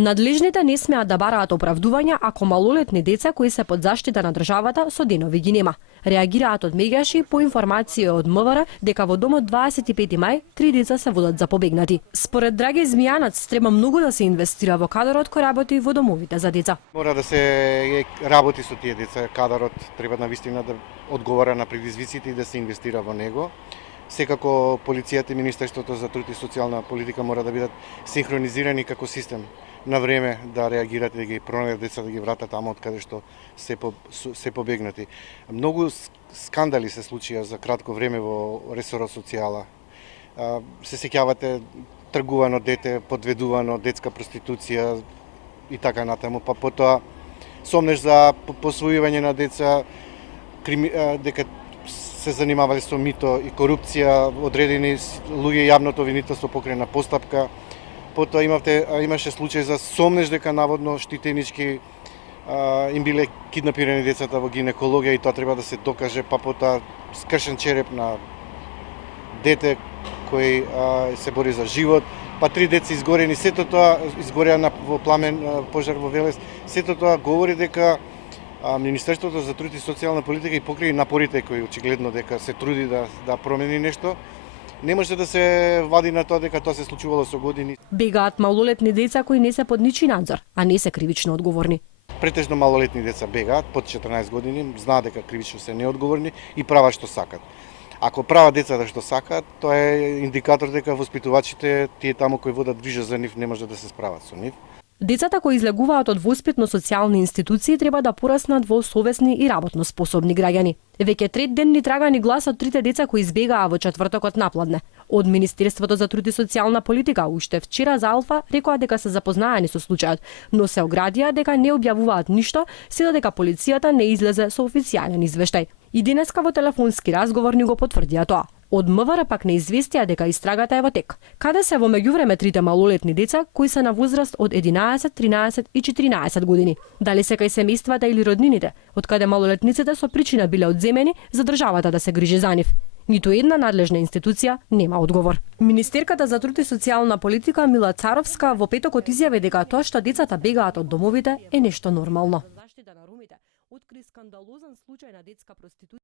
Надлежните не смеат да бараат оправдувања ако малолетни деца кои се под заштита на државата со денови ги нема. Реагираат од Меѓаши по информација од МВР дека во домот 25 мај 3 деца се водат за побегнати. Според Драги Змијанац треба многу да се инвестира во кадрот кој работи во домовите за деца. Мора да се работи со тие деца, кадрот треба навистина да одговара на предизвиците и да се инвестира во него. Секако полицијата и Министерството за труд и социјална политика мора да бидат синхронизирани како систем на време да реагират и да ги пронајдат деца, да ги вратат таму од каде што се побегнати. Многу скандали се случија за кратко време во ресорот социјала. Се сеќавате тргувано дете, подведувано, детска проституција и така натаму, па потоа сомнеш за посвојување на деца, дека се занимавале со мито и корупција, одредени луѓе јавното обвинителство покрена постапка. Потоа имаше случај за сомнеш дека наводно штитенички им биле киднапирани децата во гинекологија и тоа треба да се докаже, па потоа скршен череп на дете кој се бори за живот, па 3 деца изгорени, сето тоа изгореа во пламен пожар во Велес. Сето тоа говори дека Министерството за труд и социјална политика и покрај напорите кои очигледно дека се труди да промени нешто, не може да се вади на тоа дека тоа се случувало со години. Бегаат малолетни деца кои не се под ничи надзор, а не се кривично одговорни. Претежно малолетни деца бегаат под 14 години, знаат дека кривично се неодговорни и прават што сакат. Ако прават децата што сакаат, тоа е индикатор дека воспитувачите, тие таму кои водат грижа за нив, не може да се справат со нив. Децата кои излегуваат од воспитно-социјални институции треба да пораснат во совесни и работно способни граѓани. Веќе трет ден ни трага ни глас од 3 деца кои избегаа во четвртокот напладне. Од Министерството за труд и социјална политика уште вчера за Алфа рекоа дека се запознаени со случајот, но се оградија дека не објавуваат ништо, се додека полицијата не излезе со официјален извештај. И денеска во телефонски разговор ни го потврдија тоа. Од МВР пак не известија дека истрагата е во тек. Каде се во меѓувреме трите малолетни деца кои се на возраст од 11, 13 и 14 години? Дали се кај семејствата или роднините, од каде малолетниците со причина биле одземени за државата да се грижи за нив? Ниту една надлежна институција нема одговор. Министерката за труд и социјална политика Мила Царовска во петокот изјави дека тоа што децата бегаат од домовите е нешто нормално. Откри скандалозен случај на детска проституција.